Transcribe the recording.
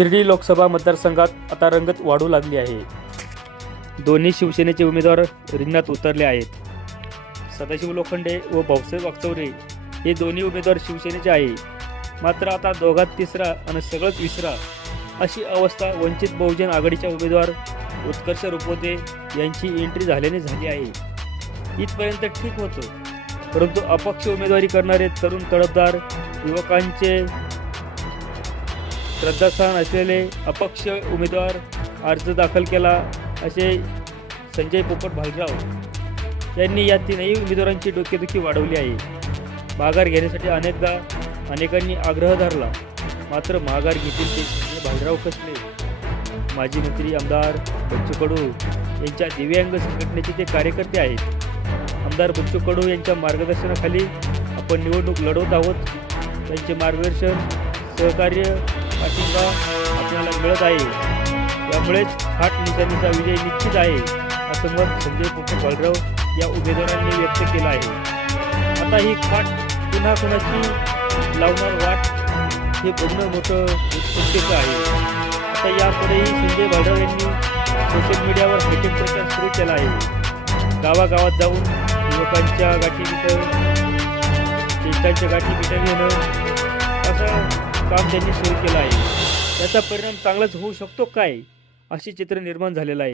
शिर्डी लोकसभा मतदारसंघात आता रंगत वाढू लागली आहे. दोन्ही शिवसेनेचे उमेदवार रिंगणात उतरले आहेत. सदाशिव लोखंडे व भाऊसाहेब वागचौरे हे दोन्ही उमेदवार शिवसेनेचे आहे. मात्र आता दोघात तिसरा आणि सगळंच विसरा अशी अवस्था वंचित बहुजन आघाडीच्या उमेदवार उत्कर्ष रुपोते यांची एंट्री झाल्याने झाली आहे. इथपर्यंत ठीक होतं. परंतु अपक्ष उमेदवारी करणारे तरुण तडफदार युवकांचे श्रद्धास्थान असलेले अपक्ष उमेदवार अर्ज दाखल केला असे संजय पोपट भालजाव यांनी या तीनही उमेदवारांची डोकेदुखी वाढवली आहे. माघार घेण्यासाठी अनेकदा अनेकांनी आग्रह धरला. मात्र माघार घेतील ते संजय भालराव कसले? माजी मंत्री आमदार बच्चू कडू यांच्या दिव्यांग संघटनेचे ते कार्यकर्ते आहेत. आमदार बच्चू कडू यांच्या मार्गदर्शनाखाली आपण निवडणूक लढवत आहोत. त्यांचे मार्गदर्शन सहकार्य पाठिंबा आपल्याला मिळत आहे. त्यामुळेच हाट निशाणीचा विजय निश्चित आहे असं मत संजय पोपट बाळराव या उमेदवारांनी व्यक्त केलं आहे. आता ही खाट पुन्हा कुणाची लावणार वाट हे बघणं मोठं उत्सुकतेचं आहे. आता यापुढेही संजय बाळराव यांनी सोशल मीडियावर हायटेक प्रचार सुरू केला आहे. गावागावात जाऊन युवकांच्या गाठी बिटं ज्येष्ठांच्या गाठी बिटं घेणं काम त्यांनी सुरू केलं आहे. त्याचा परिणाम चांगलाच होऊ शकतो काय? असे चित्र निर्माण झालेलं आहे.